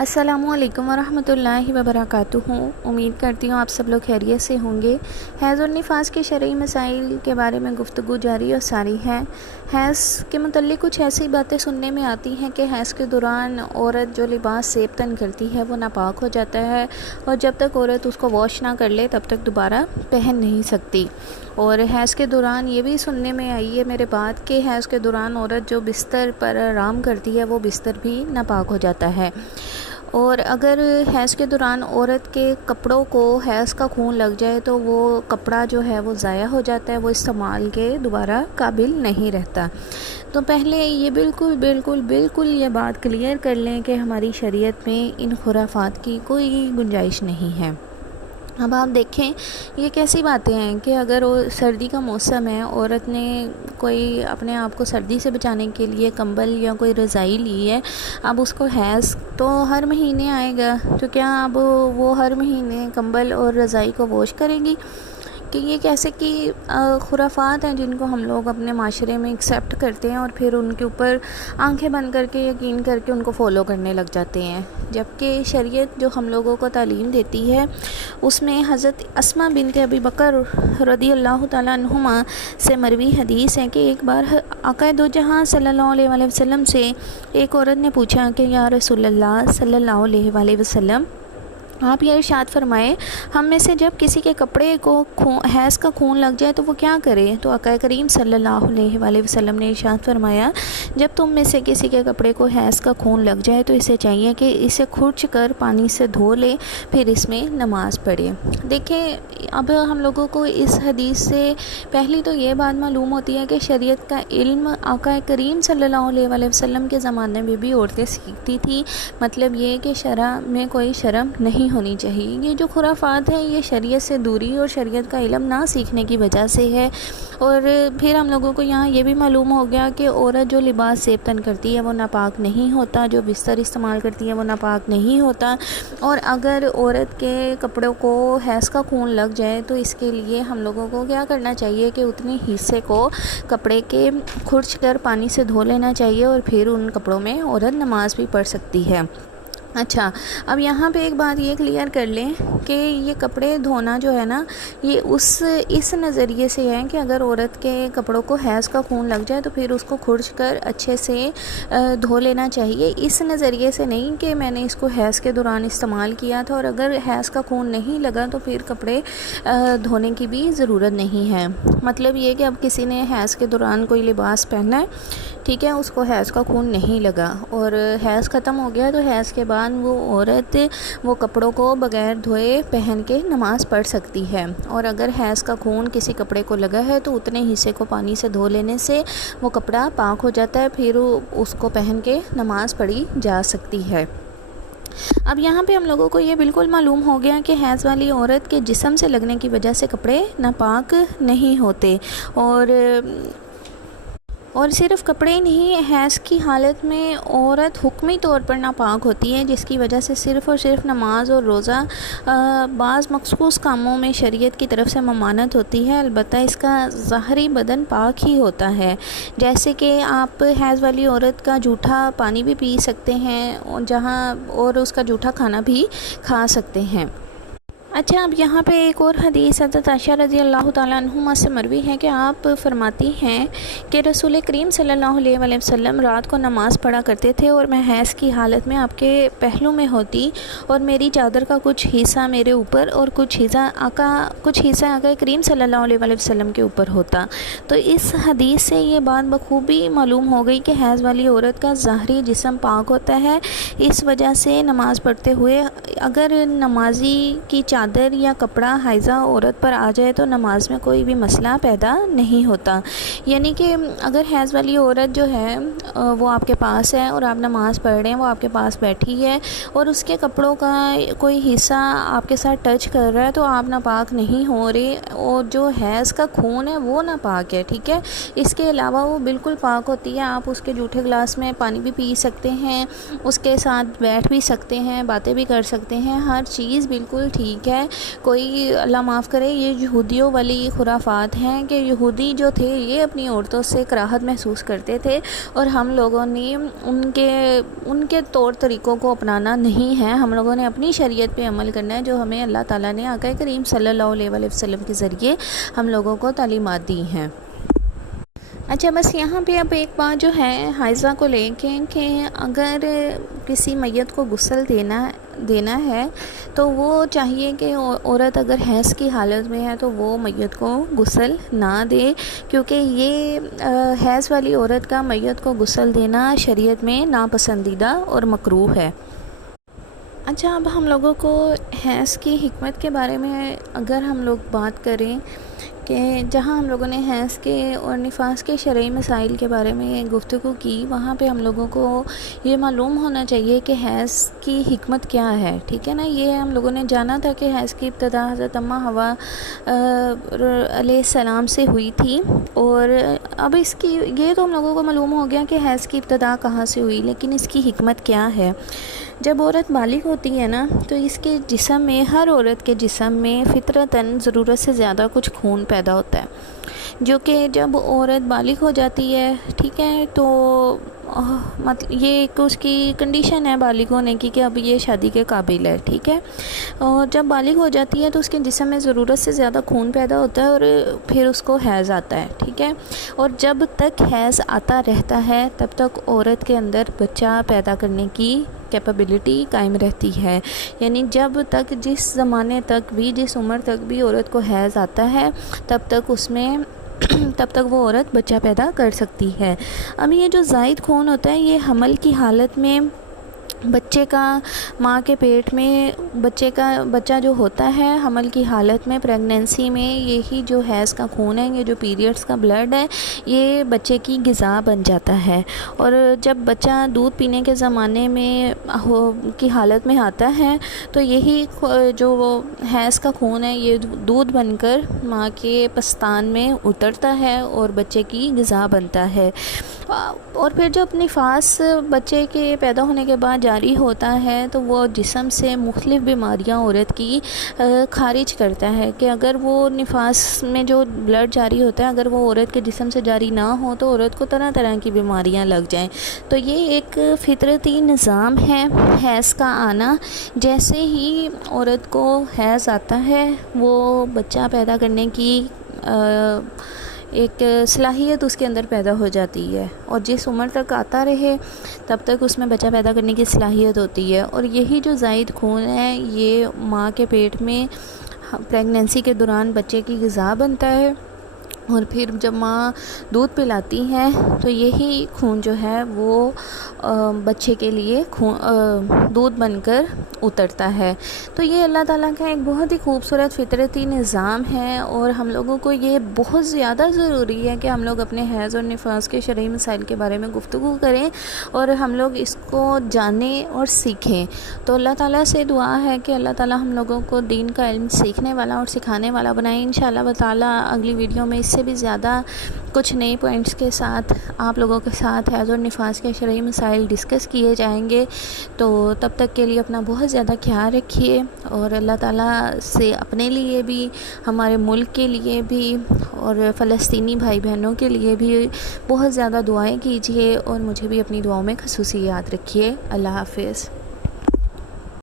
अस्सलामु अलैकुम वरहमतुल्लाहि वबरकातुहू। उम्मीद करती हूँ आप सब लोग खैरियत से होंगे। हैज़ और निफास के शरई मसाइल के बारे में गुफ्तगू जारी और सारी है। हैज़ के मुतल्लिक़ कुछ ऐसी बातें सुनने में आती हैं कि हैज़ के दौरान औरत जो लिबास सेब तन करती है वो नापाक हो जाता है और जब तक औरत उसको वॉश ना कर ले तब तक दोबारा पहन नहीं सकती। और हैज़ के दौरान ये भी सुनने में आई है मेरे बात कि हैज़ के दौरान औरत जो बिस्तर पर आराम करती है वो बिस्तर भी नापाक हो जाता है। और अगर हैज़ के दौरान औरत के कपड़ों को हैज़ का खून लग जाए तो वो कपड़ा जो है वो ज़ाया हो जाता है, वो इस्तेमाल के दोबारा काबिल नहीं रहता। तो पहले ये बिल्कुल ये बात क्लियर कर लें कि हमारी शरीयत में इन खुराफात की कोई गुंजाइश नहीं है। अब आप देखें ये कैसी बातें हैं कि अगर वो सर्दी का मौसम है, औरत ने कोई अपने आप को सर्दी से बचाने के लिए कंबल या कोई रज़ाई ली है, अब उसको हैज़ तो हर महीने आएगा, तो क्या अब वो हर महीने कंबल और रज़ाई को वॉश करेगी? कि ये कैसे कि खुराफात हैं जिनको हम लोग अपने माशरे में एक्सेप्ट करते हैं और फिर उनके ऊपर आंखें बंद करके यकीन करके उनको फॉलो करने लग जाते हैं। जबकि शरीयत जो हम लोगों को तालीम देती है उसमें हज़रत अस्मा बिनत अबी बकर रज़ी अल्लाह तआला अन्हुमा से मरवी हदीस है कि एक बार आक़ा दो जहां सल्लल्लाहु अलैहि वसल्लम से एक औरत ने पूछा कि या रसूलल्लाह सल्लल्लाहु अलैहि वसल्लम, आप ये इरशाद फरमाए हम में से जब किसी के कपड़े को हैज़ का खून लग जाए तो वो क्या करे? तो आक़ा करीम सल्लल्लाहु अलैहि वसल्लम ने इरशाद फरमाया, जब तुम में से किसी के कपड़े को हैज़ का खून लग जाए तो इसे चाहिए कि इसे खुर्च कर पानी से धो ले, फिर इसमें नमाज पढ़े। देखें, अब हम लोगों को इस हदीस से पहली तो ये बात मालूम होती है कि शरीयत का इल्म आक़ा करीम सल्लल्लाहु अलैहि वसल्लम के ज़माने में भी औरतें सीखती थी। मतलब ये कि शरअ में कोई शर्म नहीं होनी चाहिए। ये जो खुराफात है ये शरीयत से दूरी और शरीयत का इल्म ना सीखने की वजह से है। और फिर हम लोगों को यहाँ ये भी मालूम हो गया कि औरत जो लिबास सेब तन करती है वो नापाक नहीं होता, जो बिस्तर इस्तेमाल करती है वो नापाक नहीं होता। और अगर औरत के कपड़ों को हैज़ का खून लग जाए तो इसके लिए हम लोगों को क्या करना चाहिए कि उतने हिस्से को कपड़े के खुर्च कर पानी से धो लेना चाहिए और फिर उन कपड़ों में औरत नमाज भी पढ़ सकती है। अच्छा, अब यहाँ पे एक बात ये क्लियर कर लें कि ये कपड़े धोना जो है ना ये इस नज़रिए से है कि अगर औरत के कपड़ों को हैज़ का खून लग जाए तो फिर उसको खुर्च कर अच्छे से धो लेना चाहिए। इस नज़रिए से नहीं कि मैंने इसको हैज़ के दौरान इस्तेमाल किया था और अगर हैज़ का खून नहीं लगा तो फिर कपड़े धोने की भी ज़रूरत नहीं है। मतलब ये कि अब किसी ने हैज़ के दौरान कोई लिबास पहना है, ठीक है, उसको हैज़ का खून नहीं लगा और हैज़ ख़त्म हो गया तो हैज़ के बाद वो औरत वो कपड़ों को बग़ैर धोए पहन के नमाज़ पढ़ सकती है। और अगर हैज़ का खून किसी कपड़े को लगा है तो उतने हिस्से को पानी से धो लेने से वो कपड़ा पाक हो जाता है, फिर उसको पहन के नमाज़ पढ़ी जा सकती है। अब यहाँ पे हम लोगों को ये बिल्कुल मालूम हो गया कि हैज़ वाली औरत के जिस्म से लगने की वजह से कपड़े नापाक नहीं होते। और सिर्फ़ कपड़े ही नहीं, हैज़ की हालत में औरत हुक्मी तौर पर नापाक होती है, जिसकी वजह से सिर्फ़ और सिर्फ नमाज और रोज़ा बाज़ मख़सूस कामों में शरीयत की तरफ से ममानत होती है। अलबत्ता इसका ज़ाहरी बदन पाक ही होता है। जैसे कि आप हैज़ वाली औरत का जूठा पानी भी पी सकते हैं और उसका जूठा खाना भी खा सकते हैं। अच्छा, अब यहाँ पे एक और हदीस हज़रत आयशा रज़ी अल्लाह तआला अन्हुमा से मरवी है कि आप फरमाती हैं कि रसूल करीम सल्लल्लाहु अलैहि वसल्लम रात को नमाज़ पढ़ा करते थे और मैं हैज़ की हालत में आपके पहलू में होती और मेरी चादर का कुछ हिस्सा मेरे ऊपर और कुछ हिस्सा आका करीम सल्लल्लाहु अलैहि वसल्लम के ऊपर होता। तो इस हदीस से ये बात बखूबी मालूम हो गई कि हैज़ वाली औरत का ज़ाहरी जिस्म पाक होता है। इस वजह से नमाज़ पढ़ते हुए अगर नमाजी की चादर या कपड़ा हाइज़ा औरत पर आ जाए तो नमाज में कोई भी मसला पैदा नहीं होता। यानी कि अगर हैज़ वाली औरत जो है वो आपके पास है और आप नमाज़ पढ़ रहे हैं, वो आपके पास बैठी है और उसके कपड़ों का कोई हिस्सा आपके साथ टच कर रहा है तो आप नापाक नहीं हो रहे और जो हैज़ का खून है वो नापाक है, ठीक है। इसके अलावा वो बिल्कुल पाक होती है। आप उसके जूठे गिलास में पानी भी पी सकते हैं, उसके साथ बैठ भी सकते हैं, बातें भी कर सकते हैं, हर चीज़ बिल्कुल ठीक है। ہے، کوئی اللہ معاف کرے یہ یہودیوں والی خرافات ہیں کہ یہودی جو تھے یہ اپنی عورتوں سے کراہت محسوس کرتے تھے، اور ہم لوگوں نے ان کے طور طریقوں کو اپنانا نہیں ہے، ہم لوگوں نے اپنی شریعت پہ عمل کرنا ہے جو ہمیں اللہ تعالیٰ نے آقا کریم صلی اللہ علیہ وسلم کے ذریعے ہم لوگوں کو تعلیمات دی ہیں۔ اچھا، بس یہاں پہ اب ایک بات جو ہے حائضہ کو لے کے کہ اگر کسی میت کو غسل دینا ہے تو وہ چاہیے کہ عورت اگر حیض کی حالت میں ہے تو وہ میت کو غسل نہ دے، کیونکہ یہ حیض والی عورت کا میت کو غسل دینا شریعت میں ناپسندیدہ اور مکروہ ہے۔ اچھا، اب ہم لوگوں کو حیض کی حکمت کے بارے میں اگر ہم لوگ بات کریں کہ جہاں ہم لوگوں نے حیض کے اور نفاس کے شرعی مسائل کے بارے میں گفتگو کی، وہاں پہ ہم لوگوں کو یہ معلوم ہونا چاہیے کہ حیض کی حکمت کیا ہے، ٹھیک ہے نا۔ یہ ہم لوگوں نے جانا تھا کہ حیض کی ابتدا حضرت اماں حوا علیہ السلام سے ہوئی تھی، اور اب یہ تو ہم لوگوں کو معلوم ہو گیا کہ حیض کی ابتدا کہاں سے ہوئی، لیکن اس کی حکمت کیا ہے۔ جب عورت بالغ ہوتی ہے نا تو اس کے جسم میں، ہر عورت کے جسم میں فطرتاً ضرورت سے زیادہ کچھ خون پیدا ہوتا ہے، جو کہ جب عورت بالغ ہو جاتی ہے، ٹھیک ہے، تو مطلب یہ ایک اس کی کنڈیشن ہے بالغ ہونے کی کہ اب یہ شادی کے قابل ہے، ٹھیک ہے۔ اور جب بالغ ہو جاتی ہے تو اس کے جسم میں ضرورت سے زیادہ خون پیدا ہوتا ہے اور پھر اس کو حیض آتا ہے، ٹھیک ہے۔ اور جب تک حیض آتا رہتا ہے تب تک عورت کے اندر بچہ پیدا کرنے کی کیپیبلٹی قائم رہتی ہے، یعنی جب تک، جس زمانے تک بھی، جس عمر تک بھی عورت کو حیض آتا ہے تب تک وہ عورت بچہ پیدا کر سکتی ہے۔ اب یہ جو زائد خون ہوتا ہے یہ حمل کی حالت میں بچے کا، ماں کے پیٹ میں بچہ جو ہوتا ہے حمل کی حالت میں، پریگننسی میں، یہی جو حیض کا خون ہے، یہ جو پیریڈز کا بلڈ ہے، یہ بچے کی غذا بن جاتا ہے، اور جب بچہ دودھ پینے کے زمانے میں کی حالت میں آتا ہے تو یہی جو حیض کا خون ہے یہ دودھ بن کر ماں کے پستان میں اترتا ہے اور بچے کی غذا بنتا ہے، اور پھر جب نفاس بچے کے پیدا ہونے کے بعد جاری ہوتا ہے تو وہ جسم سے مختلف بیماریاں عورت کی خارج کرتا ہے، کہ اگر وہ نفاس میں جو بلڈ جاری ہوتا ہے اگر وہ عورت کے جسم سے جاری نہ ہو تو عورت کو طرح طرح کی بیماریاں لگ جائیں۔ تو یہ ایک فطرتی نظام ہے حیض کا آنا، جیسے ہی عورت کو حیض آتا ہے وہ بچہ پیدا کرنے کی ایک صلاحیت اس کے اندر پیدا ہو جاتی ہے، اور جس عمر تک آتا رہے تب تک اس میں بچہ پیدا کرنے کی صلاحیت ہوتی ہے، اور یہی جو زائد خون ہے یہ ماں کے پیٹ میں پریگننسی کے دوران بچے کی غذا بنتا ہے، اور پھر جب ماں دودھ پلاتی ہے تو یہی خون جو ہے وہ بچے کے لیے دودھ بن کر اترتا ہے۔ تو یہ اللہ تعالیٰ کا ایک بہت ہی خوبصورت فطرتی نظام ہے، اور ہم لوگوں کو یہ بہت زیادہ ضروری ہے کہ ہم لوگ اپنے حیض اور نفاس کے شرعی مسائل کے بارے میں گفتگو کریں اور ہم لوگ اس کو جانیں اور سیکھیں۔ تو اللہ تعالیٰ سے دعا ہے کہ اللہ تعالیٰ ہم لوگوں کو دین کا علم سیکھنے والا اور سکھانے والا بنائے۔ انشاءاللہ تعالیٰ اگلی ویڈیو میں اس سے بھی زیادہ کچھ نئے پوائنٹس کے ساتھ آپ لوگوں کے ساتھ حیض اور نفاس کے شرعی مسائل ڈسکس کیے جائیں گے۔ تو تب تک کے لیے اپنا بہت زیادہ خیال رکھیے، اور اللہ تعالیٰ سے اپنے لیے بھی، ہمارے ملک کے لیے بھی، اور فلسطینی بھائی بہنوں کے لیے بھی بہت زیادہ دعائیں کیجیے، اور مجھے بھی اپنی دعاؤں میں خصوصی یاد رکھیے۔ اللہ حافظ۔